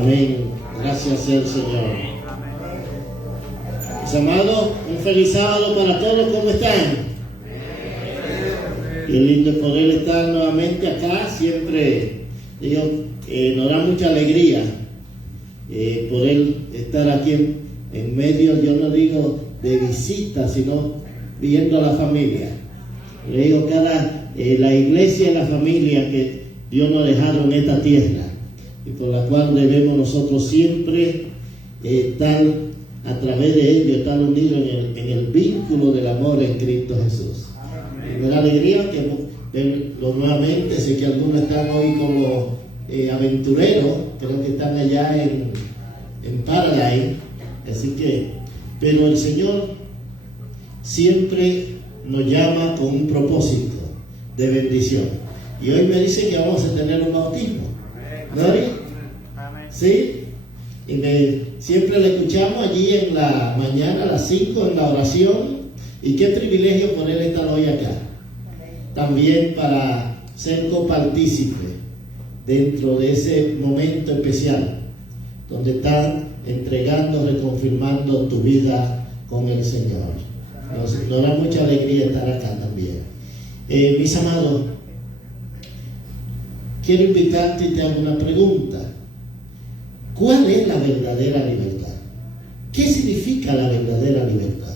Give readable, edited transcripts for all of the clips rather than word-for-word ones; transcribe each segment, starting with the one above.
Amén. Gracias sea el Señor. Mis amados, un feliz sábado para todos. ¿Cómo están? Qué lindo poder estar nuevamente acá. Siempre nos da mucha alegría poder estar aquí en medio, yo no digo de visita, sino viendo a la familia. Le digo la iglesia y la familia que Dios nos dejaron en esta tierra y por la cual debemos nosotros siempre estar a través de ellos, estar unidos en el vínculo del amor en Cristo Jesús. Me da alegría que verlo nuevamente. Sé que algunos están hoy como aventureros, creo que están allá en Paradise, así que, pero el Señor siempre nos llama con un propósito de bendición. Y hoy me dice que vamos a tener un bautismo. ¿Gloria? ¿Sí? Y siempre le escuchamos allí en la mañana a las 5 en la oración. Y qué privilegio poder estar hoy acá. También para ser copartícipe dentro de ese momento especial donde están entregando, reconfirmando tu vida con el Señor. Nos da mucha alegría estar acá también. Mis amados, quiero invitarte y te hago una pregunta. ¿Cuál es la verdadera libertad? ¿Qué significa la verdadera libertad?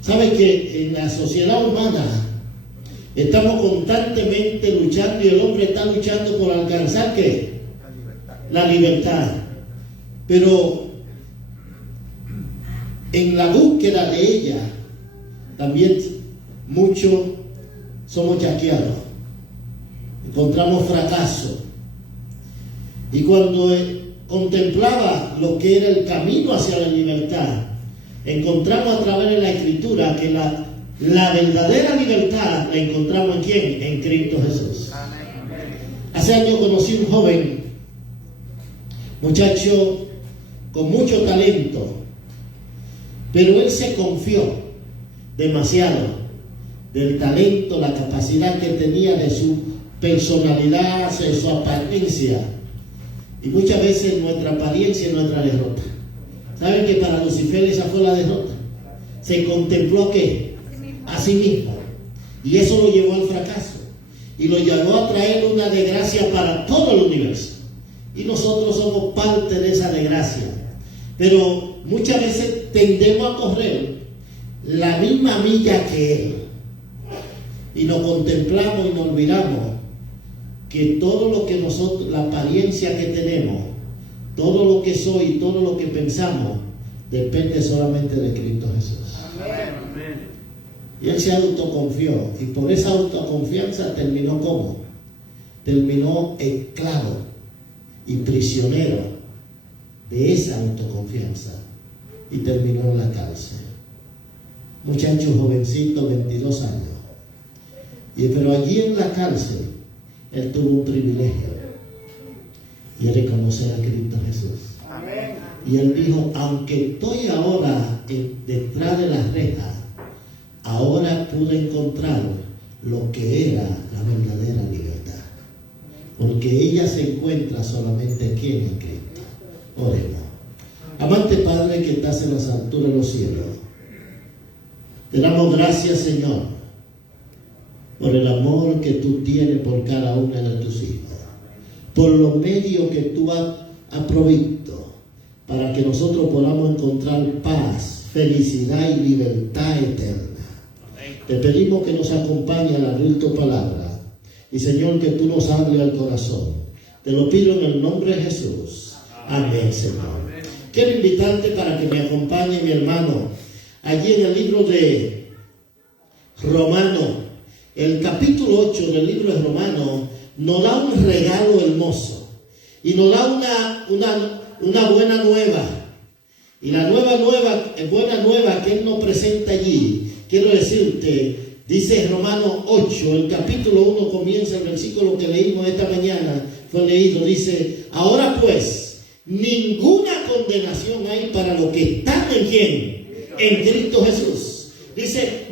¿Sabe que en la sociedad humana estamos constantemente luchando y el hombre está luchando por alcanzar ¿qué? La libertad. Pero en la búsqueda de ella también muchos somos yaqueados, encontramos fracaso. Y cuando contemplaba lo que era el camino hacia la libertad, encontramos a través de la Escritura que la verdadera libertad la encontramos ¿en quién? En Cristo Jesús. Hace años conocí un joven muchacho con mucho talento, pero él se confió demasiado del talento, la capacidad que tenía, de su personalidad, de su apariencia. Y muchas veces nuestra apariencia es nuestra derrota. ¿Saben que para Lucifer esa fue la derrota? Se contempló ¿qué? A sí mismo. Y eso lo llevó al fracaso. Y lo llevó a traer una desgracia para todo el universo. Y nosotros somos parte de esa desgracia. Pero muchas veces tendemos a correr la misma milla que él. Y nos contemplamos y nos olvidamos que todo lo que nosotros, la apariencia que tenemos, todo lo que soy, todo lo que pensamos, depende solamente de Cristo Jesús. Amén. Y él se autoconfió. Y por esa autoconfianza terminó ¿cómo? Terminó esclavo y prisionero de esa autoconfianza. Y terminó en la cárcel. Muchacho jovencito, 22 años. Pero allí en la cárcel, él tuvo un privilegio. Y es reconocer a Cristo Jesús. Amén. Y él dijo, aunque estoy ahora detrás de las rejas, ahora pude encontrar lo que era la verdadera libertad. Porque ella se encuentra solamente aquí en Cristo. Oremos. Amante Padre que estás en las alturas de los cielos, te damos gracias, Señor, por el amor que tú tienes por cada una de tus hijos, por los medios que tú has provisto para que nosotros podamos encontrar paz, felicidad y libertad eterna. Te pedimos que nos acompañe al abrir tu palabra y, Señor, que tú nos hables al corazón. Te lo pido en el nombre de Jesús. Amén, Señor. Quiero invitarte para que me acompañe mi hermano allí en el libro de Romanos. El capítulo 8 del libro de Romanos nos da un regalo hermoso y nos da una buena nueva. Y la buena nueva que él nos presenta allí, quiero decirte, dice Romanos 8, el capítulo 1 comienza el versículo que leímos esta mañana, fue leído, dice, ahora pues, ninguna condenación hay para los que están en ¿quién? En Cristo Jesús. Dice,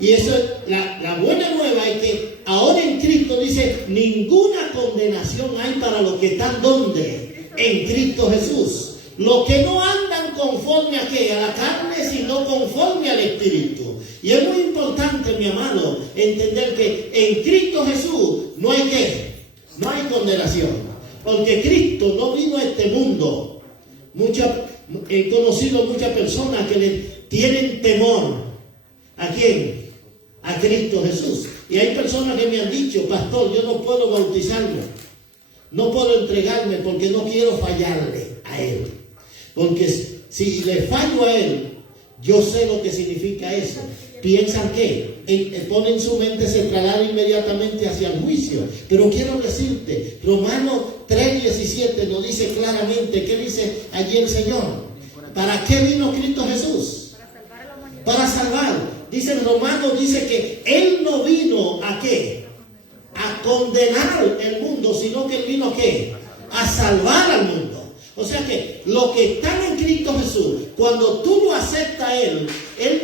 y eso es la buena nueva, es que ahora en Cristo dice, ninguna condenación hay para los que están ¿dónde? en Cristo Jesús. Los que no andan conforme a ¿qué? A la carne, sino conforme al Espíritu. Y es muy importante, mi amado, entender que en Cristo Jesús no hay ¿qué? No hay condenación. Porque Cristo no vino a este mundo. He conocido muchas personas que le tienen temor. ¿A quién? A Cristo Jesús. Y hay personas que me han dicho, pastor, yo no puedo bautizarme. No puedo entregarme porque no quiero fallarle a Él. Porque si le fallo a Él, yo sé lo que significa eso. Piensan que ponen su mente, se traslada inmediatamente hacia el juicio. Pero quiero decirte, Romanos 3:17 nos dice claramente, ¿qué dice allí el Señor? ¿Para qué vino Cristo Jesús? Para salvar. Dice en Romanos, dice que Él no vino ¿a qué? A condenar el mundo, sino que Él vino ¿a qué? A salvar al mundo. O sea que los que están en Cristo Jesús, cuando tú lo aceptas a Él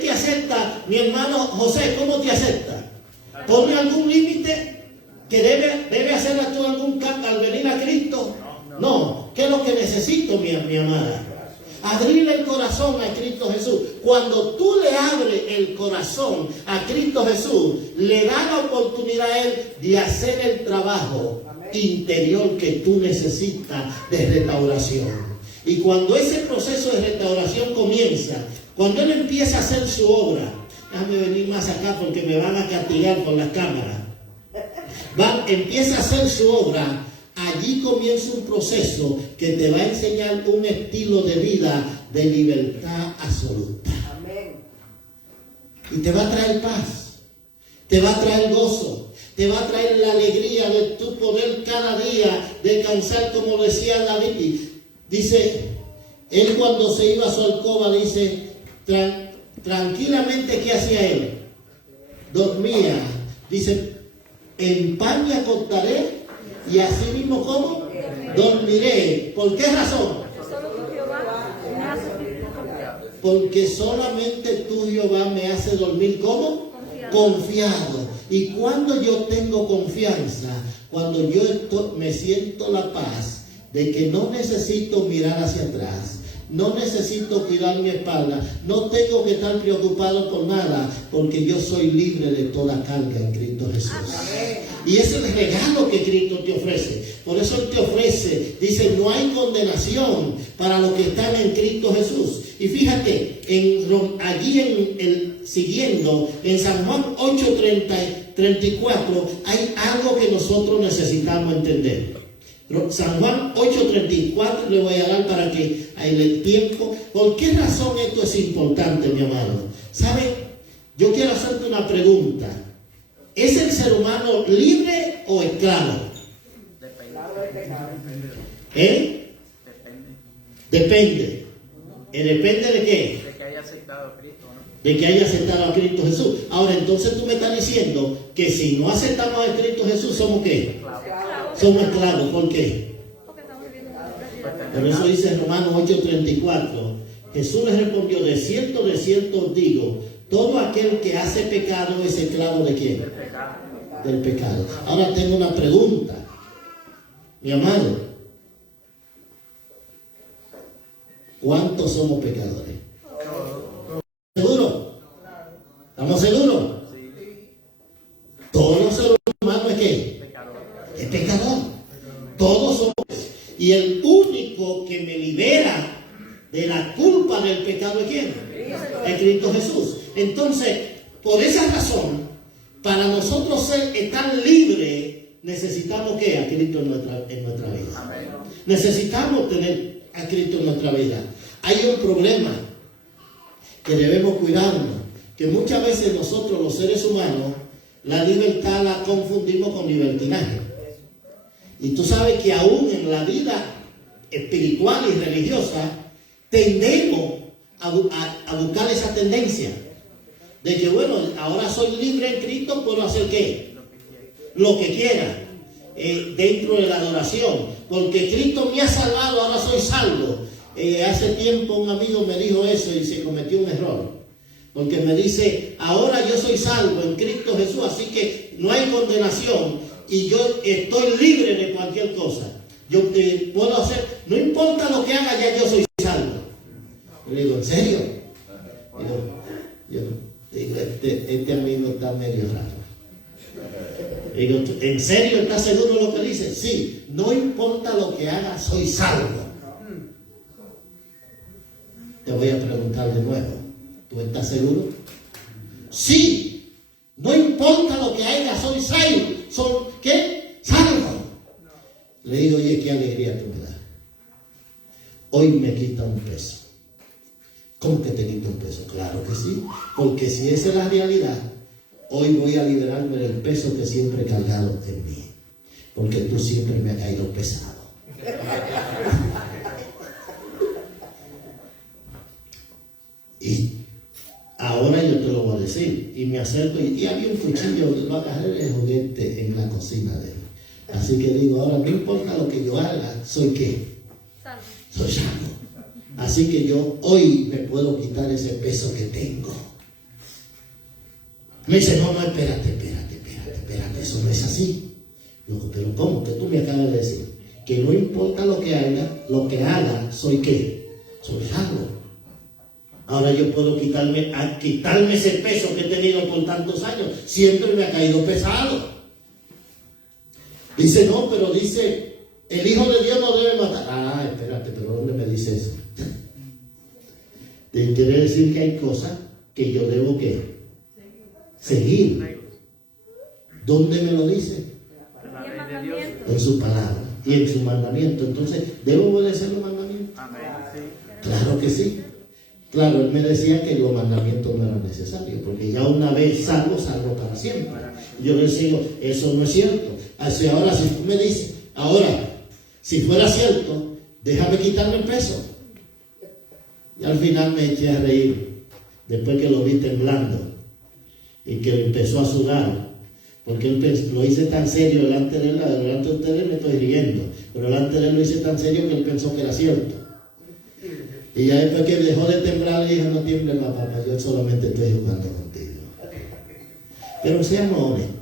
te acepta. Mi hermano José, ¿cómo te acepta? ¿Pone algún límite que debe hacer tú algún cambio al venir a Cristo? No. ¿Qué es lo que necesito, mi amada? Abrirle el corazón a Cristo Jesús. Cuando tú le abres el corazón a Cristo Jesús, le da la oportunidad a Él de hacer el trabajo interior que tú necesitas de restauración. Y cuando ese proceso de restauración comienza, cuando Él empieza a hacer su obra, déjame venir más acá porque me van a castigar con las cámaras. Empieza a hacer su obra. Allí comienza un proceso que te va a enseñar un estilo de vida de libertad absoluta. Amén. Y te va a traer paz, te va a traer gozo, te va a traer la alegría de tu poder cada día descansar, como decía David. Dice, él cuando se iba a su alcoba, dice, tranquilamente, ¿qué hacía él? Dormía. Dice, en pan me acostaré y así mismo ¿cómo? Dormiré. ¿Por qué razón? Porque solamente tú, Jehová, me hace dormir ¿cómo? Confiado. Y cuando yo tengo confianza, cuando yo me siento la paz de que no necesito mirar hacia atrás, no necesito cuidar mi espalda, no tengo que estar preocupado por nada, porque yo soy libre de toda carga en Cristo Jesús. Y ese es el regalo que Cristo te ofrece. Por eso Él te ofrece, dice, no hay condenación para los que están en Cristo Jesús. Y fíjate, siguiendo, en San Juan 8:34, hay algo que nosotros necesitamos entender. San Juan 8:34 le voy a dar para que hay el tiempo. ¿Por qué razón esto es importante, mi amado? ¿Sabe? Yo quiero hacerte una pregunta. ¿Es el ser humano libre o esclavo? Depende. ¿Depende de qué? De que haya aceptado a Cristo, ¿no? De que haya aceptado a Cristo Jesús. Ahora, entonces tú me estás diciendo que si no aceptamos a Cristo Jesús, ¿somos qué? Somos esclavos. ¿Por qué? Por eso dice Romanos 8:34. Jesús les respondió, de cierto os digo, todo aquel que hace pecado es esclavo ¿de quién? Del pecado. Ahora tengo una pregunta, mi amado. ¿Cuántos somos pecadores? ¿Seguro? ¿Estamos seguros? Todos los seres humanos es ¿qué? Es pecador. Todos somos. Y el único que me libera de la culpa del pecado es ¿quién? Es Cristo Jesús. Entonces, por esa razón, para nosotros estar libres, necesitamos ¿qué? A Cristo en nuestra vida. Necesitamos tener a Cristo en nuestra vida. Hay un problema que debemos cuidarnos, que muchas veces nosotros los seres humanos la libertad la confundimos con libertinaje. Y tú sabes que aún en la vida espiritual y religiosa tendemos a buscar esa tendencia de que bueno, ahora soy libre en Cristo, puedo hacer ¿qué? Lo que quiera dentro de la adoración, porque Cristo me ha salvado, ahora soy salvo. Hace tiempo un amigo me dijo eso y se cometió un error, porque me dice, ahora yo soy salvo en Cristo Jesús, así que no hay condenación y yo estoy libre de cualquier cosa. Yo puedo hacer, no importa lo que haga, ya yo soy salvo. Le digo, ¿en serio? Yo digo, este amigo está medio raro. Digo, ¿en serio estás seguro de lo que dice? Sí, no importa lo que haga, soy salvo. Te voy a preguntar de nuevo, ¿tú estás seguro? Sí, no importa lo que haga, soy salvo. ¿Qué? Salvo. Le digo, oye, qué alegría tú me das. Hoy me quita un peso. ¿Cómo que te quita un peso? Claro que sí, porque si esa es la realidad, hoy voy a liberarme del peso que siempre he cargado en mí, porque tú siempre me has caído pesado. Y ahora yo te lo voy a decir, y me acerco, y había un cuchillo, lo agarré el juguete en la cocina de él. Así que digo, ahora no importa lo que yo haga, ¿soy qué? Salvo. Soy salvo. Así que yo hoy me puedo quitar ese peso que tengo. Me dice, no, espérate, eso no es así. Yo, pero ¿cómo? Que tú me acabas de decir que no importa lo que haga, ¿soy qué? Soy salvo. Ahora yo puedo quitarme ese peso que he tenido por tantos años. Siempre me ha caído pesado. Dice, no, pero dice, el Hijo de Dios no debe matar. Ah, espérate, pero ¿dónde me dice eso? Quiere decir que hay cosas que yo debo ¿qué? Seguir. ¿Dónde me lo dice? En su palabra y en su mandamiento. Entonces, ¿debo obedecer los mandamientos? Claro que sí. Claro, él me decía que los mandamientos no eran necesarios, porque ya una vez salvo para siempre. Yo le digo, eso no es cierto. Así ahora, si tú me dices, ahora, si fuera cierto, déjame quitarme el peso. Y al final me eché a reír, después que lo vi temblando y que empezó a sudar, porque él lo hice tan serio delante de ustedes me estoy riendo, pero delante de él lo hice tan serio que él pensó que era cierto. Y ya después que dejó de temblar, le dije, no tiemble más, papá, yo solamente estoy jugando contigo. Pero seamos honestos,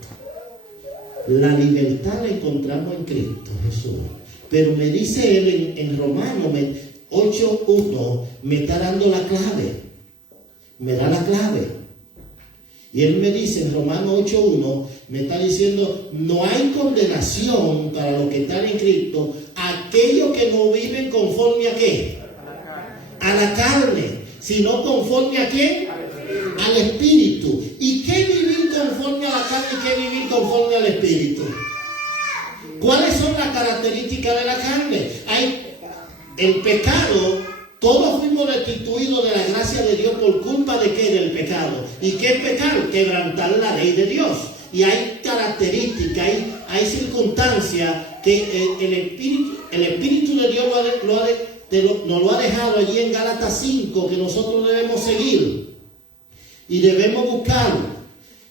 la libertad la encontramos en Cristo Jesús. Pero me dice él en Romanos 8:1, me está dando la clave. Me da la clave. Y él me dice en Romanos 8:1, me está diciendo, no hay condenación para los que están en Cristo, aquellos que no viven conforme a ¿qué? A la carne, sino conforme a ¿quién? Al Espíritu. ¿Y qué vivir conforme a la carne y qué vivir conforme al Espíritu? ¿Cuáles son las características de la carne? Hay el pecado. Todos fuimos destituidos de la gracia de Dios por culpa de ¿qué? Del pecado. ¿Y qué es pecar? Quebrantar la ley de Dios. Y hay características, hay circunstancias que el Espíritu de Dios nos lo ha dejado allí en Gálatas 5, que nosotros debemos seguir y debemos buscar.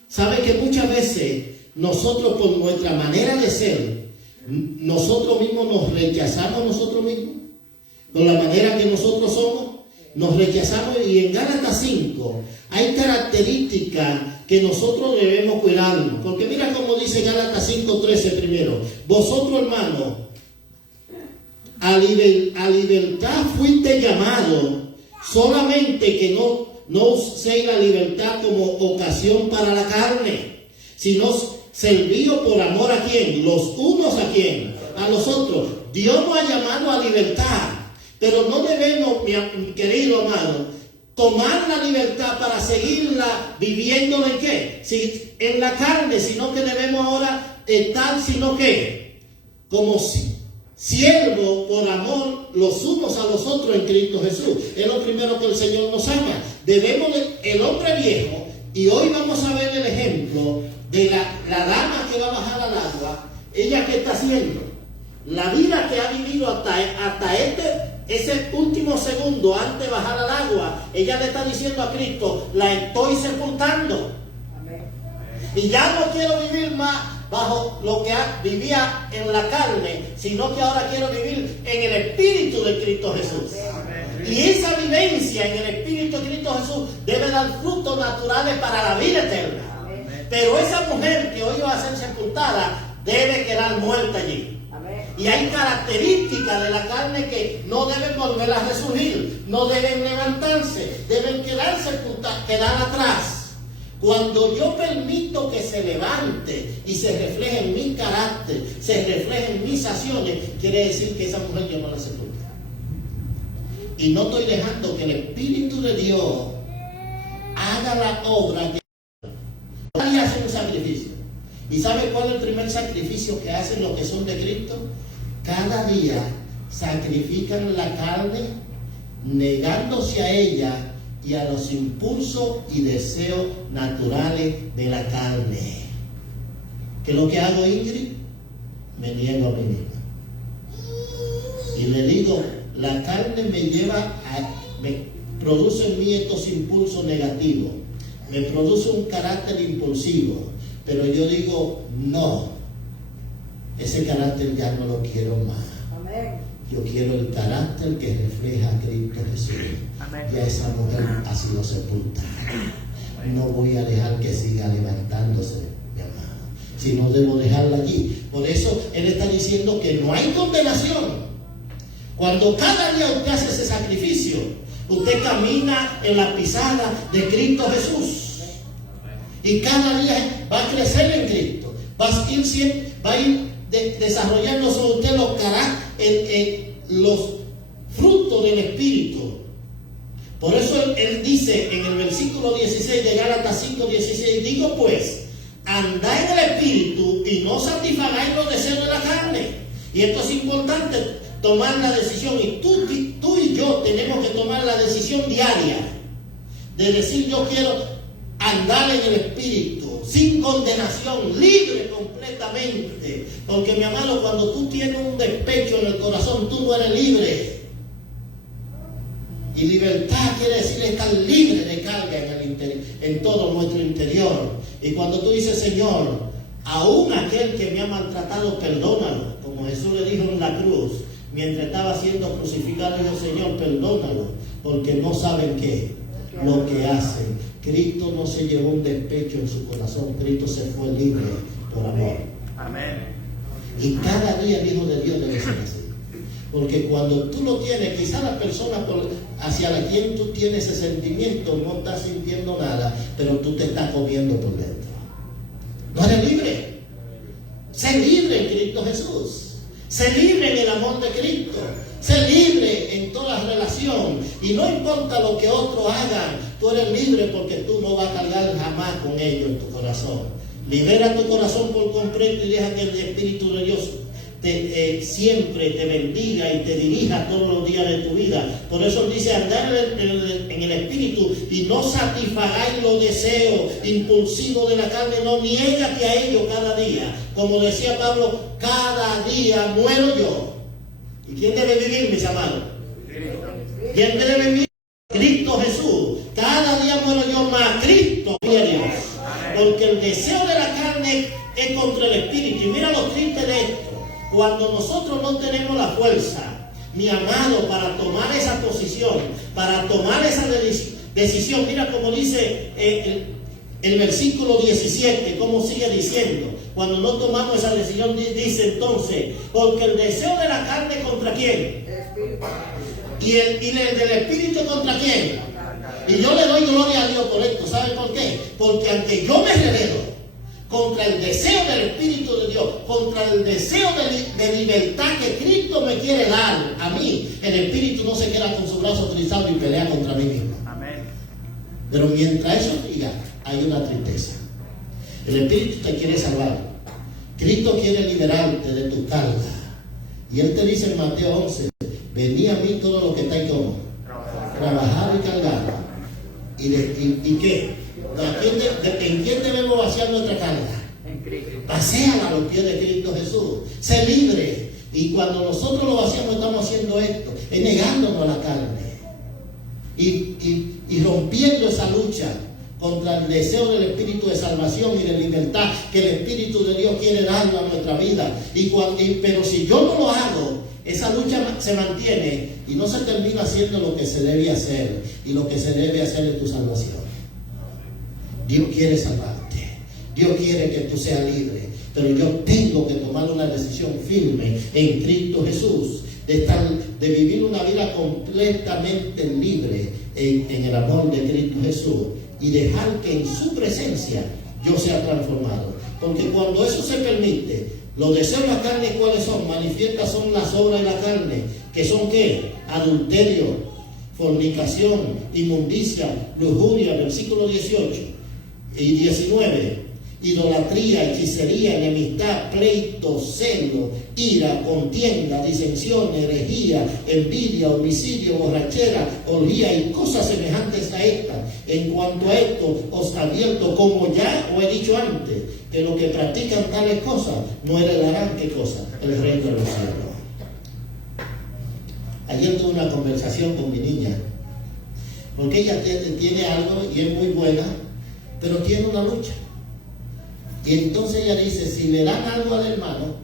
¿Sabe que muchas veces nosotros por nuestra manera de ser, nosotros mismos nos rechazamos nosotros mismos? Con la manera que nosotros somos, nos rechazamos, y en Gálatas 5 hay características que nosotros debemos cuidarnos. Porque mira cómo dice Gálatas 5:13 primero. Vosotros, hermanos, a libertad fuiste llamados, solamente que no uséis la libertad como ocasión para la carne, sino servíos por amor a ¿quién? Los unos a ¿quién? A los otros. Dios nos ha llamado a libertad. Pero no debemos, mi querido amado, tomar la libertad para seguirla viviéndola en qué? En la carne, sino que debemos ahora estar, sino que como siervos por amor los unos a los otros en Cristo Jesús. Es lo primero que el Señor nos ama. Debemos, el hombre viejo, y hoy vamos a ver el ejemplo de la dama que va a bajar al agua. Ella, ¿qué está haciendo? La vida que ha vivido hasta ese último segundo antes de bajar al agua, ella le está diciendo a Cristo, la estoy sepultando. Amén. Y ya no quiero vivir más bajo lo que vivía en la carne, sino que ahora quiero vivir en el Espíritu de Cristo Jesús. Amén. Y esa vivencia en el Espíritu de Cristo Jesús debe dar frutos naturales para la vida eterna. Amén. Pero esa mujer que hoy va a ser sepultada debe quedar muerta allí. Amén. Y hay características de la carne que no deben volver a resurgir, no deben levantarse, deben quedar atrás. Cuando yo permito que se levante y se refleje en mi carácter, se refleje en mis acciones, quiere decir que esa mujer yo no la sepulté. Y no estoy dejando que el Espíritu de Dios haga la obra que cada día hace un sacrificio. ¿Y sabe cuál es el primer sacrificio que hacen los que son de Cristo? Cada día sacrifican la carne, negándose a ella y a los impulsos y deseos naturales de la carne. ¿Qué es lo que hago, Ingrid? Me niego a mí misma. Y le digo, la carne me produce en mí estos impulsos negativos, me produce un carácter impulsivo, pero yo digo, no, ese carácter ya no lo quiero más. Amén. Yo quiero el carácter que refleja a Cristo Jesús. Amén. Y a esa mujer ha sido sepultada. No voy a dejar que siga levantándose, mi amado, sino debo dejarla allí. Por eso Él está diciendo que no hay condenación. Cuando cada día usted hace ese sacrificio, usted camina en la pisada de Cristo Jesús. Y cada día va a crecer en Cristo. Va a ir desarrollando sobre usted los frutos del Espíritu. Por eso él dice en el versículo 16 de Gálatas 5:16, digo pues, andad en el Espíritu y no satisfagáis los deseos de la carne. Y esto es importante, tomar la decisión. Y tú y yo tenemos que tomar la decisión diaria de decir, yo quiero andar en el Espíritu, sin condenación, libre completamente. Porque, mi amado, cuando tú tienes un despecho en el corazón, tú no eres libre. Y libertad quiere decir estar libre de carga en todo nuestro interior. Y cuando tú dices, Señor, aún aquel que me ha maltratado, perdónalo, como Jesús le dijo en la cruz, mientras estaba siendo crucificado, dijo, Señor, perdónalo, porque no saben qué, lo que hacen. Cristo no se llevó un despecho en su corazón, Cristo se fue libre por amor. Amén. Y cada día el Hijo de Dios debe ser así. Porque cuando tú lo tienes, quizá la persona hacia la quien tú tienes ese sentimiento no está sintiendo nada, pero tú te estás comiendo por dentro. No eres libre. Sé libre en Cristo Jesús. Sé libre en el amor de Cristo. Sé libre en toda relación. Y no importa lo que otros hagan, tú eres libre porque tú no vas a cargar jamás con ellos en tu corazón. Libera tu corazón por completo y deja que el Espíritu de Dios siempre te bendiga y te dirija todos los días de tu vida. Por eso dice, andar en el Espíritu y no satisfagáis los deseos impulsivos de la carne, no, niégate a ellos cada día. Como decía Pablo, cada día muero yo. ¿Y quién debe vivir, mis amados? ¿Quién debe vivir? Cristo Jesús. Cada día muero yo más. Cristo, gloria a Dios. Porque el deseo de la carne es contra el Espíritu. Y mira lo triste de esto. Cuando nosotros no tenemos la fuerza, mi amado, para tomar esa posición, para tomar esa decisión, mira como dice el versículo 17, como sigue diciendo, cuando no tomamos esa decisión, dice entonces, porque el deseo de la carne contra quién, y el del Espíritu contra quién, y yo le doy gloria a Dios por esto. ¿Sabe por qué? Porque aunque yo me revelo contra el deseo del Espíritu de Dios, contra el deseo de libertad que Cristo me quiere dar a mí, el Espíritu no se queda con su brazo cruzado y pelea contra mí mismo. Amén. Pero mientras eso diga, hay una tristeza. El Espíritu te quiere salvar. Cristo quiere liberarte de tu carga. Y Él te dice en Mateo 11, venid a mí todos los que estáis como trabajar y cargar. ¿Y qué? ¿En quién debemos vaciar nuestra carga? En Cristo. Vacíala a los pies de Cristo Jesús. Sé libre. Y cuando nosotros lo vaciamos, estamos haciendo esto, es negándonos a la carne. Y rompiendo esa lucha contra el deseo del Espíritu de salvación y de libertad que el Espíritu de Dios quiere darnos a nuestra vida. Pero si yo no lo hago, esa lucha se mantiene y no se termina haciendo lo que se debe hacer. Y lo que se debe hacer es tu salvación. Dios quiere salvarte. Dios quiere que tú seas libre. Pero yo tengo que tomar una una decisión firme en Cristo Jesús, de vivir una vida completamente libre en el amor de Cristo Jesús y dejar que en su presencia yo sea transformado. Porque cuando eso se permite, los deseos de la carne, ¿cuáles son? Manifiestas son las obras de la carne, que son ¿qué? Adulterio, fornicación, inmundicia, lujuria, versículo 18 y 19, idolatría, hechicería, enemistad, pleito, celo, ira, contienda, disensión, herejía, envidia, homicidio, borrachera, orgía y cosas semejantes a estas. En cuanto a esto, os advierto, como ya os he dicho antes, que los que practican tales cosas no heredarán, ¿qué cosa? El reino de los cielos. Ayer tuve una conversación con mi niña, porque ella tiene algo y es muy buena, pero tiene una lucha. Y entonces ella dice, si le dan algo al hermano,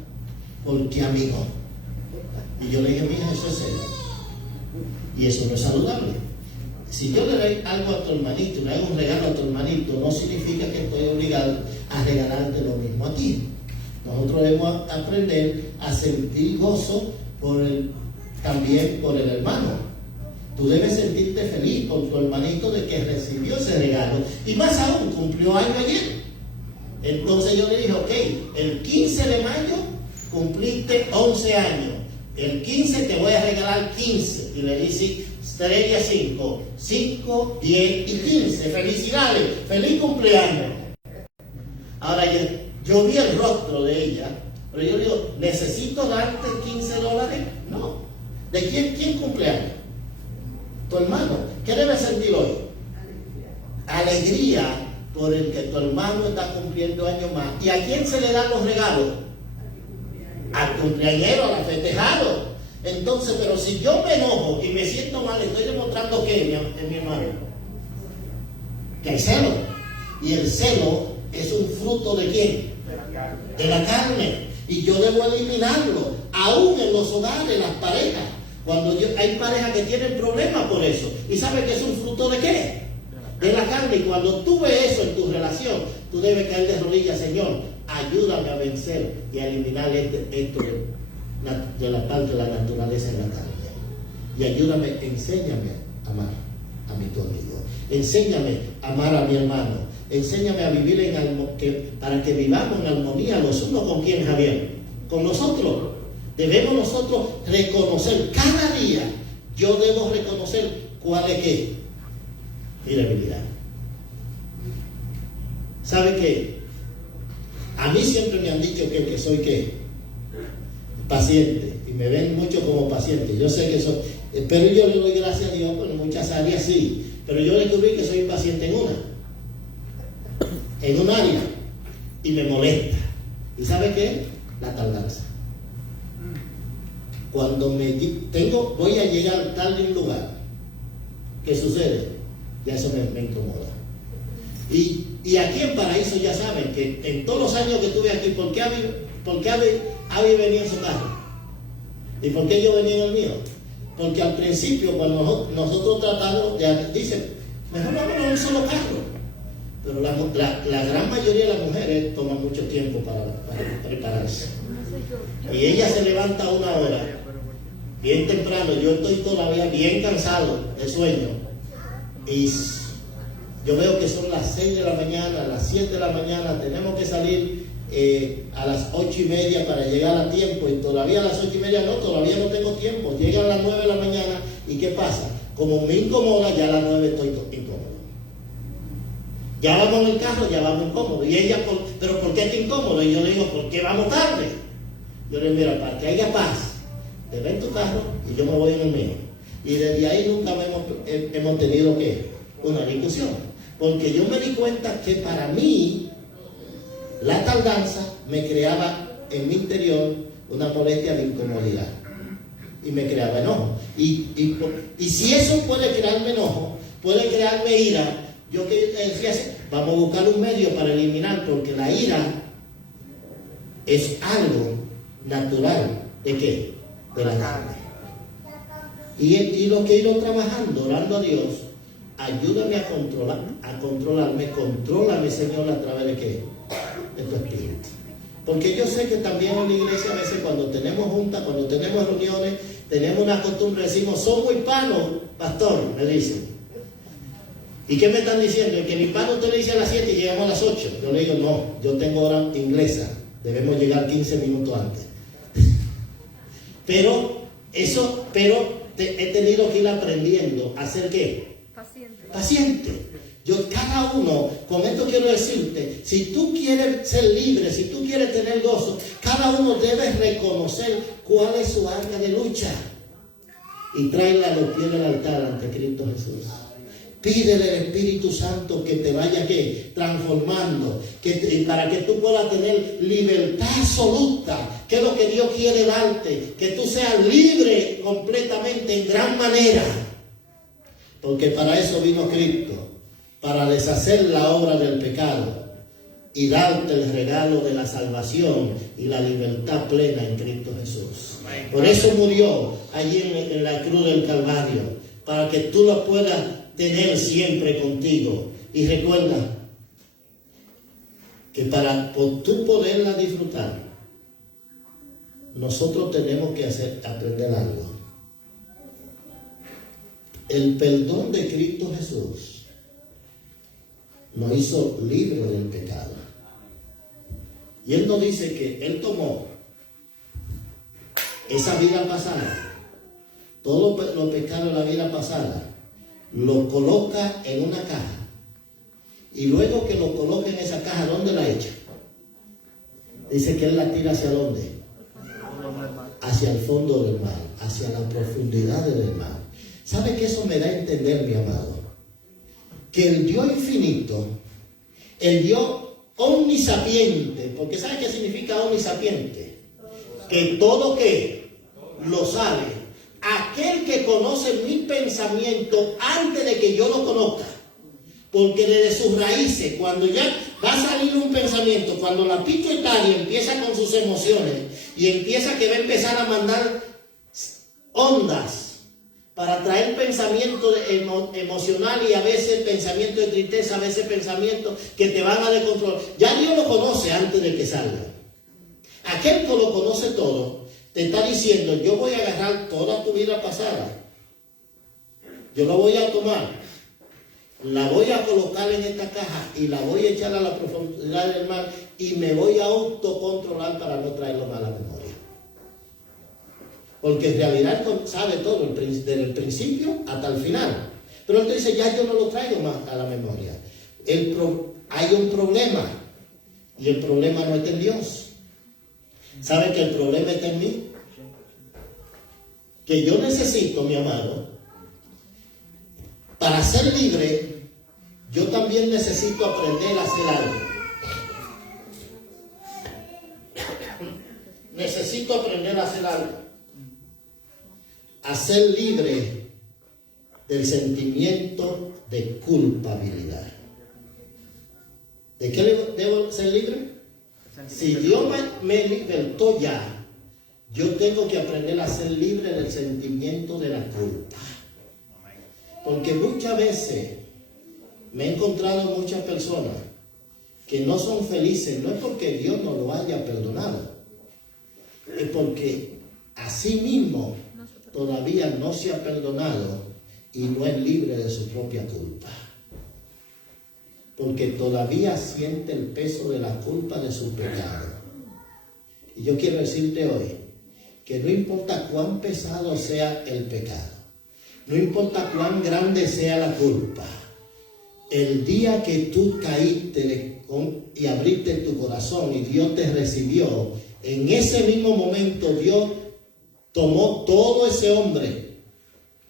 ¿por qué a mí no? Y yo le dije, mija, eso es serio. Y eso no es saludable. Si yo le doy algo a tu hermanito, le hago un regalo a tu hermanito, no significa que estoy obligado a regalarte lo mismo a ti. Nosotros debemos aprender a sentir gozo también por el hermano. Tú debes sentirte feliz por tu hermanito de que recibió ese regalo. Y más aún, cumplió año ayer. Entonces yo le dije, ok, el 15 de mayo cumpliste 11 años. El 15 te voy a regalar 15. Y le dije, 3 días 5, 5, 10 y 15. Felicidades, feliz cumpleaños. Ahora yo vi el rostro de ella, pero yo digo, ¿necesito darte $15? No. ¿De quién cumpleaños? Tu hermano. ¿Qué debes sentir hoy? Alegría por el que tu hermano está cumpliendo años más. ¿Y a quién se le dan los regalos? Al cumpleañero, al festejado. Entonces, pero si yo me enojo y me siento mal, estoy demostrando que en mi hermano, que hay celo. Y el celo es un fruto ¿de quién? De la carne. Y yo debo eliminarlo, aún en los hogares, las parejas. Cuando hay parejas que tienen problemas por eso. ¿Y sabes que es un fruto de qué? De la carne. Y cuando tú ves eso en tu relación, tú debes caer de rodillas, Señor, ayúdame a vencer y a eliminar esto de la parte de la naturaleza en la carne. Y ayúdame, enséñame a amar a mi tu amigo. Enséñame a amar a mi hermano. Enséñame a vivir para que vivamos en armonía los unos con quien, Javier, con nosotros. Debemos nosotros reconocer cada día. Yo debo reconocer cuál es qué. Mi debilidad. ¿Sabe qué? A mí siempre me han dicho que soy qué. Paciente. Y me ven mucho como paciente. Yo sé que soy. Pero yo le doy gracias a Dios por muchas áreas sí. Pero yo descubrí que soy paciente en un área. Y me molesta. ¿Y sabe qué? La tardanza. Cuando voy a llegar tarde a un lugar, ¿qué sucede? Ya eso me incomoda. Y aquí en Paraíso ya saben que en todos los años que estuve aquí, ¿por qué Abby venía en su carro? ¿Y por qué yo venía en el mío? Porque al principio, cuando nosotros tratamos, dicen, mejor vámonos en un solo carro. Pero la gran mayoría de las mujeres toman mucho tiempo para prepararse. Y ella se levanta a 1 hora, bien temprano. Yo estoy todavía bien cansado de sueño. Y yo veo que son las 6 de la mañana, las 7 de la mañana. Tenemos que salir a las 8:30 para llegar a tiempo. Y todavía a las 8:30 todavía no tengo tiempo. Llegan a las 9 de la mañana. ¿Y qué pasa? Como me incomoda, ya a las 9 estoy incómodo. Ya vamos en el carro, ya vamos incómodos. Y ella, ¿pero por qué está incómodo? Y yo le digo, ¿por qué vamos tarde? Yo le digo, mira, para que haya paz, te ven tu carro y yo me voy en el mío. Y desde ahí nunca hemos tenido ¿qué? Una discusión. Porque yo me di cuenta que para mí la tardanza me creaba en mi interior una molestia de incomodidad. Y me creaba enojo. Y si eso puede crearme enojo, puede crearme ira, yo te decía, vamos a buscar un medio para eliminar, porque la ira es algo natural. ¿De qué? De la carne. Y lo que he ido trabajando, orando a Dios, ayúdame a controlarme, contrólame, Señor, a través de qué? De tu espíritu. Porque yo sé que también en la iglesia a veces cuando tenemos juntas, cuando tenemos reuniones, tenemos una costumbre, decimos, son muy panos, pastor, me dicen. ¿Y qué me están diciendo? Que mi pano usted le dice a las 7 y llegamos a las 8. Yo le digo, no, yo tengo hora inglesa, debemos llegar 15 minutos antes. Pero he tenido que ir aprendiendo a ser ¿qué? Paciente. Cada uno, con esto quiero decirte, si tú quieres ser libre, si tú quieres tener gozo, cada uno debe reconocer cuál es su área de lucha y tráela a los pies del altar ante Cristo Jesús. Pídele al Espíritu Santo que te vaya ¿qué? Transformando, para que tú puedas tener libertad absoluta, que es lo que Dios quiere darte, que tú seas libre completamente en gran manera, porque para eso vino Cristo, para deshacer la obra del pecado y darte el regalo de la salvación y la libertad plena en Cristo Jesús. Por eso murió allí en la cruz del Calvario, para que tú lo puedas tener siempre contigo. Y recuerda que para tú poderla disfrutar, nosotros tenemos que aprender algo. El perdón de Cristo Jesús nos hizo libres del pecado. Y Él nos dice que Él tomó esa vida pasada, todos los pecados de la vida pasada, lo coloca en una caja. Y luego que lo coloca en esa caja, ¿dónde la echa? Dice que Él la tira ¿hacia dónde? Hacia el fondo del mar, hacia la profundidad del mar. ¿Sabe que eso me da a entender, mi amado? Que el Dios infinito, el Dios omnisapiente, porque ¿sabe qué significa omnisapiente? Que todo que lo sabe, aquel que conoce mi pensamiento antes de que yo lo conozca, porque desde sus raíces, cuando ya va a salir un pensamiento, cuando la pituitaria empieza con sus emociones y empieza que va a empezar a mandar ondas para traer pensamiento emocional y a veces pensamiento de tristeza, a veces pensamientos que te van a descontrolar. Ya Dios lo conoce antes de que salga. Aquel que lo conoce todo te está diciendo, yo voy a agarrar toda tu vida pasada, yo la voy a tomar, la voy a colocar en esta caja y la voy a echar a la profundidad del mar y me voy a autocontrolar para no traerlo más a la memoria. Porque en realidad sabe todo, desde el principio hasta el final. Pero él dice, ya yo no lo traigo más a la memoria. Hay un problema, y el problema no está en Dios. ¿Sabe que el problema está en mí? Que yo necesito, mi amado, para ser libre, yo también necesito aprender a hacer algo. Necesito aprender a hacer algo. A ser libre del sentimiento de culpabilidad. ¿De qué debo ser libre? Si Dios me libertó ya, yo tengo que aprender a ser libre del sentimiento de la culpa. Porque muchas veces me he encontrado muchas personas que no son felices, no es porque Dios no lo haya perdonado, es porque así mismo todavía no se ha perdonado y no es libre de su propia culpa. Porque todavía siente el peso de la culpa de su pecado. Y yo quiero decirte hoy que no importa cuán pesado sea el pecado, no importa cuán grande sea la culpa, el día que tú caíste y abriste tu corazón y Dios te recibió, en ese mismo momento Dios tomó todo ese hombre,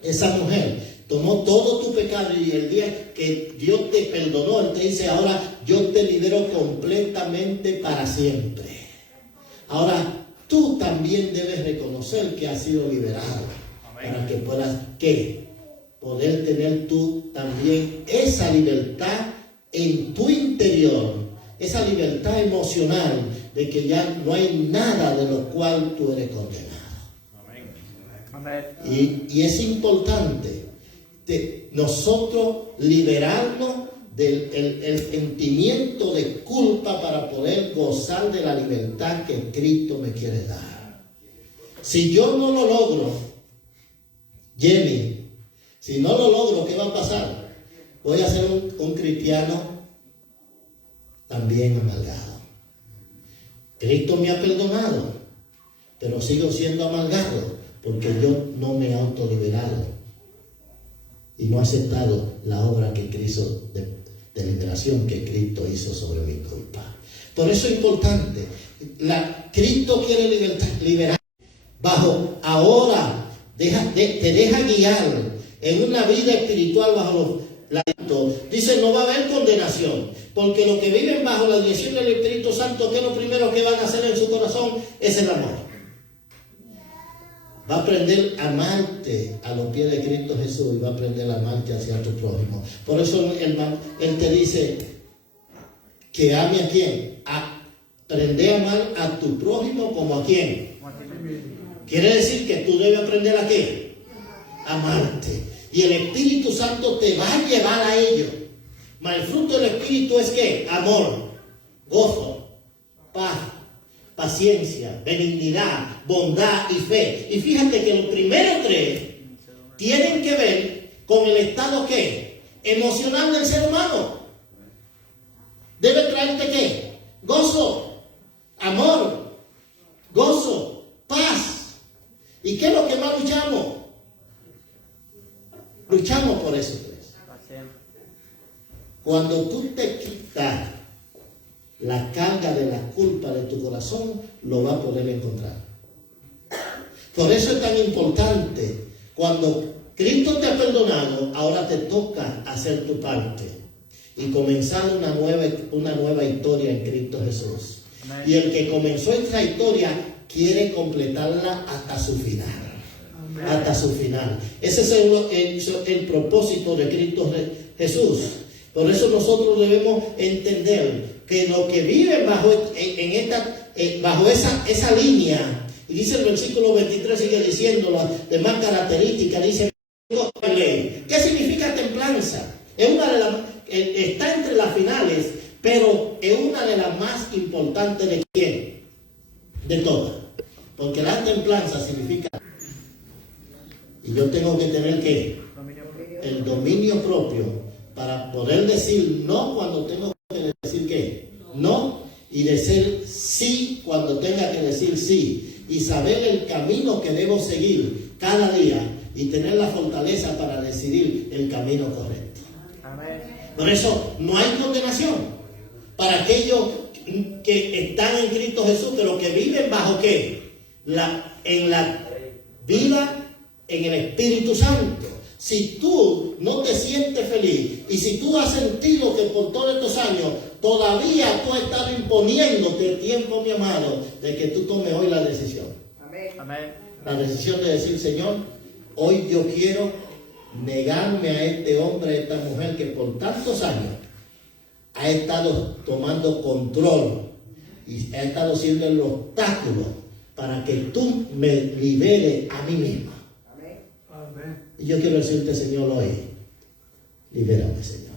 esa mujer, tomó todo tu pecado y el día que Dios te perdonó, Él te dice, ahora yo te libero completamente para siempre. Ahora tú también debes reconocer que has sido liberado. Amén. Para que puedas, ¿qué? Poder tener tú también esa libertad en tu interior, esa libertad emocional de que ya no hay nada de lo cual tú eres condenado. Y es importante nosotros liberarnos el sentimiento de culpa para poder gozar de la libertad que Cristo me quiere dar. Si yo no lo logro, Jenny, si no lo logro, ¿qué va a pasar? Voy a ser un cristiano también amargado. Cristo me ha perdonado, pero sigo siendo amargado porque yo no me he autoliberado y no he aceptado la obra que Cristo de liberación que Cristo hizo sobre mi culpa. Por eso es importante. Cristo quiere liberar bajo ahora. Te deja guiar en una vida espiritual bajo dice, no va a haber condenación, porque los que viven bajo la dirección del Espíritu Santo, que lo primero que van a hacer en su corazón es el amor. Va a aprender a amarte a los pies de Cristo Jesús y va a aprender a amarte hacia tu prójimo. Por eso Él te dice que ame a quién. Aprende a amar a tu prójimo como a quién. Quiere decir que tú debes aprender a qué. Amarte. Y el Espíritu Santo te va a llevar a ello. Mas el fruto del Espíritu es ¿qué? Amor, gozo, paz, paciencia, benignidad, bondad y fe. Y fíjate que los primeros tres tienen que ver con el estado ¿qué? Emocional del ser humano. Debe traerte ¿qué? Gozo, amor, gozo, paz. ¿Y qué es lo que más luchamos? Luchamos por eso tres. Cuando tú te quitas la carga de la culpa de tu corazón, lo va a poder encontrar. Por eso es tan importante, cuando Cristo te ha perdonado, ahora te toca hacer tu parte y comenzar una nueva historia en Cristo Jesús. Amén. Y el que comenzó esta historia quiere completarla hasta su final. Amén. Hasta su final. Ese es el propósito de Cristo Jesús. Por eso nosotros debemos entender que los que viven bajo esa línea, y dice el versículo 23, sigue diciendo las demás características, dice, ¿qué significa templanza? Está entre las finales, pero es una de las más importantes de quién, de todas, porque la templanza significa, y yo tengo que tener que el dominio propio para poder decir no cuando tengo que decir que no, y decir sí cuando tenga que decir sí, y saber el camino que debo seguir cada día y tener la fortaleza para decidir el camino correcto. Amén. Por eso no hay condenación para aquellos que están en Cristo Jesús, pero que viven bajo ¿qué? En la vida en el Espíritu Santo. Si tú no te sientes feliz y si tú has sentido que por todos estos años todavía tú has estado imponiéndote el tiempo, mi amado, de que tú tomes hoy la decisión. Amén. La decisión de decir, Señor, hoy yo quiero negarme a este hombre, a esta mujer que por tantos años ha estado tomando control y ha estado siendo el obstáculo para que tú me liberes a mí mismo. Y yo quiero decirte, Señor, hoy, libérame, Señor.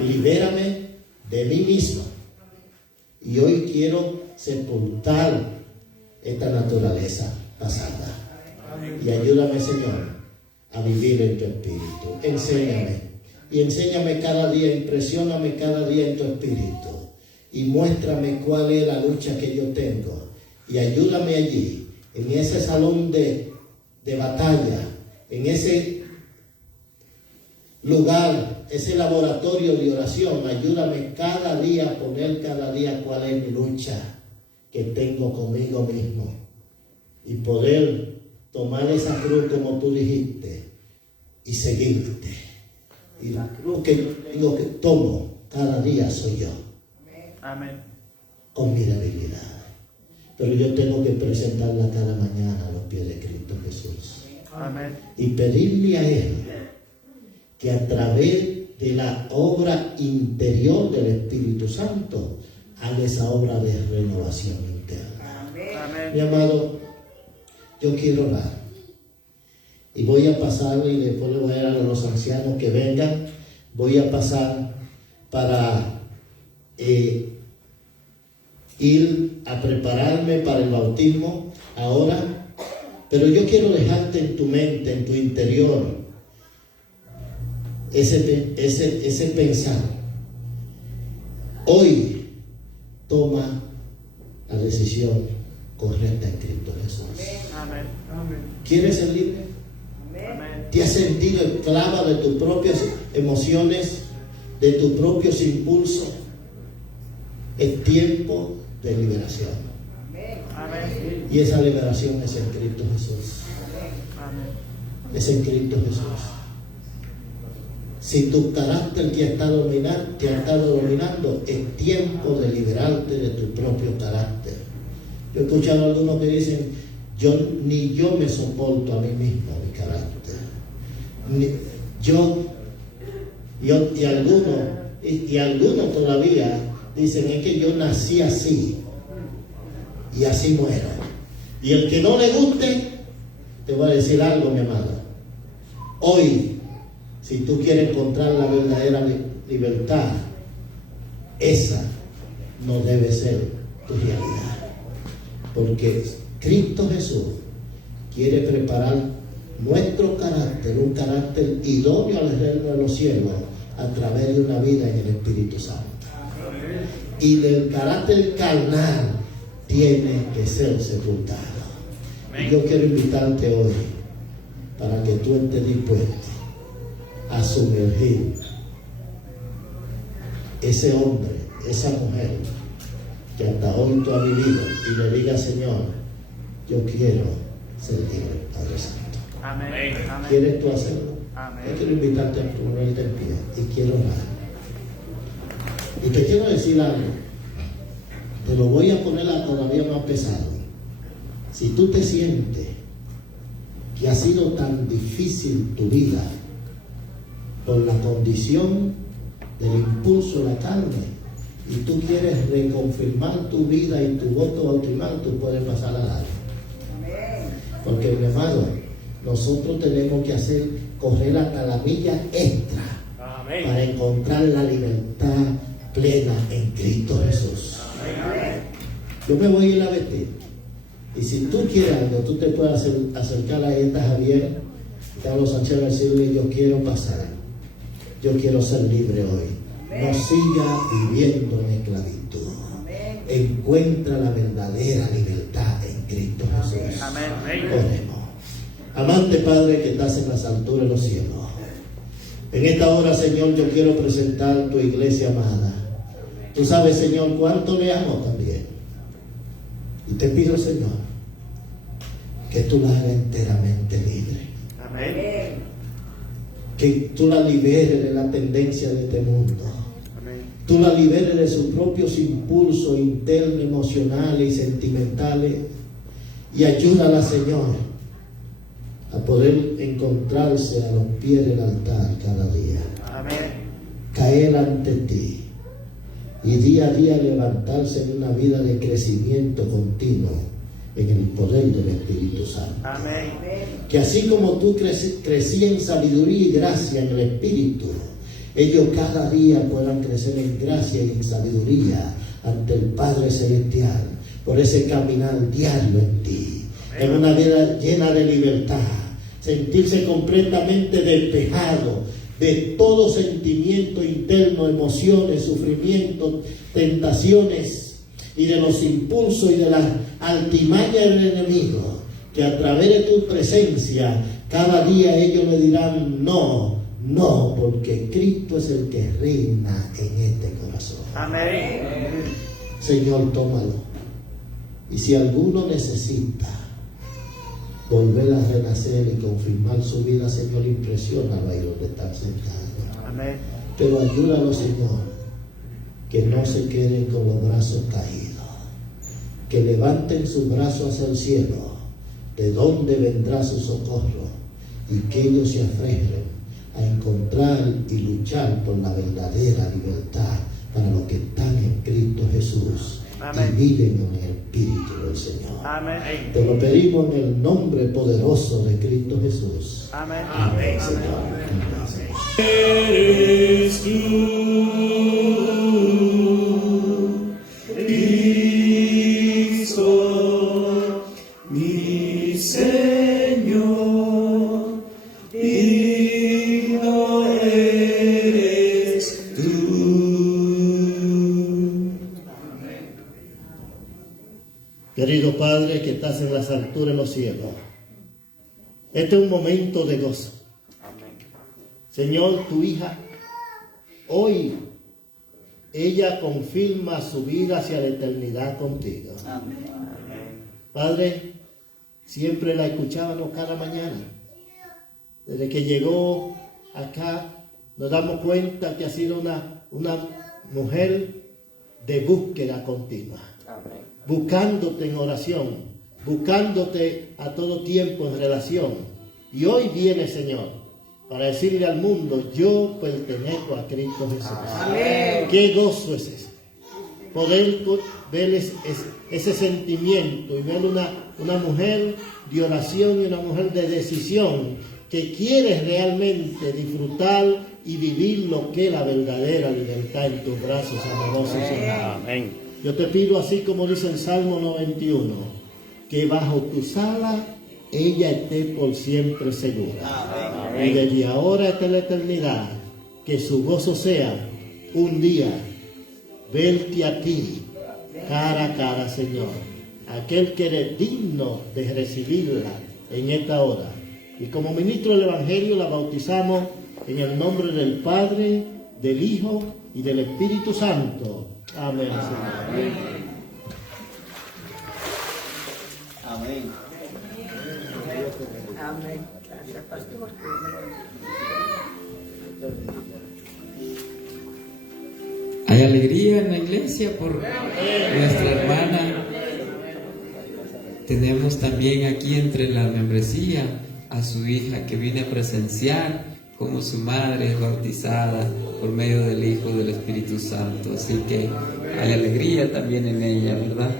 Libérame de mí mismo. Y hoy quiero sepultar esta naturaleza pasada. Y ayúdame, Señor, a vivir en tu espíritu. Enséñame. Y enséñame cada día, impresióname cada día en tu espíritu. Y muéstrame cuál es la lucha que yo tengo. Y ayúdame allí, en ese salón de batalla, en ese lugar, ese laboratorio de oración. Ayúdame cada día a poner cada día cuál es mi lucha que tengo conmigo mismo y poder tomar esa cruz como tú dijiste y seguirte. Y la cruz que yo tengo que tomo cada día soy yo. Amén. Con mi debilidad. Pero yo tengo que presentarla cada mañana a los pies de Cristo Jesús. Amén. Y pedirle a Él que a través de la obra interior del Espíritu Santo haga esa obra de renovación interna. Amén. Mi amado, yo quiero orar y voy a pasar, y después le voy a dar a los ancianos que vengan, voy a pasar para ir a prepararme para el bautismo ahora, pero yo quiero dejarte en tu mente, en tu interior, ese pensar. Hoy toma la decisión correcta en Cristo Jesús. Amén. ¿Quieres ser libre? Amén. ¿Te has sentido esclava de tus propias emociones, de tus propios impulsos? Es tiempo de liberación. Amén. Y esa liberación es en Cristo Jesús. Amén. Es en Cristo Jesús. Si tu carácter te ha estado dominando, es tiempo de liberarte de tu propio carácter. Yo he escuchado a algunos que dicen, ni yo me soporto a mí mismo, mi carácter. Y algunos todavía dicen, es que yo nací así y así muero. Y el que no le guste, te voy a decir algo, mi amado. Hoy, si tú quieres encontrar la verdadera libertad, esa no debe ser tu realidad. Porque Cristo Jesús quiere preparar nuestro carácter, un carácter idóneo al reino de los cielos, a través de una vida en el Espíritu Santo. Y del carácter carnal tiene que ser sepultado. Y yo quiero invitarte hoy para que tú estés dispuesto a sumergir ese hombre, esa mujer que hasta hoy tú has vivido, y le diga, Señor, yo quiero ser libre, Padre Santo. Amén. ¿Quieres tú hacerlo? Amén. Yo quiero invitarte a ponerte en pie y quiero orar. Y te quiero decir algo, te lo voy a poner todavía más pesado. Si tú te sientes que ha sido tan difícil tu vida por la condición del impulso de la carne, y tú quieres reconfirmar tu vida y tu voto bautismal, tú puedes pasar al aire. Porque, mi amado, nosotros tenemos que correr hasta la milla extra. Amén. Para encontrar la libertad plena en Cristo Jesús. Amén. Yo me voy a ir a vestir. Y si tú quieres algo, tú te puedes acercar a esta Javier, Carlos Sánchez, y decirle, yo quiero pasar. Yo quiero ser libre hoy. No siga viviendo en esclavitud. Amén. Encuentra la verdadera libertad en Cristo Jesús. Amén. Oremos. Amante Padre que estás en las alturas de los cielos, en esta hora, Señor, yo quiero presentar tu iglesia amada. Tú sabes, Señor, cuánto le amo también. Y te pido, Señor, que tú la hagas enteramente libre. Amén. Que tú la liberes de la tendencia de este mundo. Tú la liberes de sus propios impulsos internos, emocionales y sentimentales. Y ayúdala, Señor, a poder encontrarse a los pies del altar cada día. Amén. Caer ante ti. Y día a día levantarse en una vida de crecimiento continuo en el poder del Espíritu Santo. Amén. Que así como tú crecías en sabiduría y gracia en el Espíritu, ellos cada día puedan crecer en gracia y en sabiduría ante el Padre Celestial, por ese caminar diario en ti, en una vida llena de libertad, sentirse completamente despejado de todo sentimiento interno, emociones, sufrimientos, tentaciones y de los impulsos y de las altimañas del enemigo, que a través de tu presencia cada día ellos le dirán no, porque Cristo es el que reina en este corazón. Amén. Señor, tómalo. Y si alguno necesita volver a renacer y confirmar su vida, Señor, impresiónalo ahí donde están sentados. Amén. Pero ayúdalo, Señor, que no se queden con los brazos caídos, que levanten sus brazos hacia el cielo, de donde vendrá su socorro, y que ellos se aferren a encontrar y luchar por la verdadera libertad para los que están en Cristo Jesús, Amén. y viven en el Espíritu del Señor. Amén. Te lo pedimos en el nombre poderoso de Cristo Jesús. Amén. Amén, Señor. Amén. Eres tú, Cristo, mi Señor, digno eres tú. Querido Padre que estás en las alturas de los cielos, este es un momento de gozo. Señor, tu hija, hoy ella confirma su vida hacia la eternidad contigo. Padre, siempre la escuchábamos cada mañana. Desde que llegó acá, nos damos cuenta que ha sido una mujer de búsqueda continua. Buscándote en oración, buscándote a todo tiempo en relación. Y hoy viene, Señor, para decirle al mundo, yo pertenezco a Cristo Jesús. Amén. Qué gozo es ese. Poder ver ese sentimiento y ver una mujer de oración y una mujer de decisión que quiere realmente disfrutar y vivir lo que es la verdadera libertad en tus brazos, amorosos Señor. Amén. Yo te pido, así como dice el Salmo 91, que bajo tus alas ella esté por siempre segura. Y desde ahora hasta la eternidad, que su gozo sea un día verte a ti, cara a cara, Señor. Aquel que eres digno de recibirla en esta hora. Y como ministro del Evangelio la bautizamos en el nombre del Padre, del Hijo y del Espíritu Santo. Amén, Señor. Amén. Amén. Gracias, pastor. Hay alegría en la iglesia por nuestra hermana. Tenemos también aquí entre la membresía a su hija que viene a presenciar como su madre es bautizada por medio del Hijo del Espíritu Santo. Así que hay alegría también en ella, ¿verdad?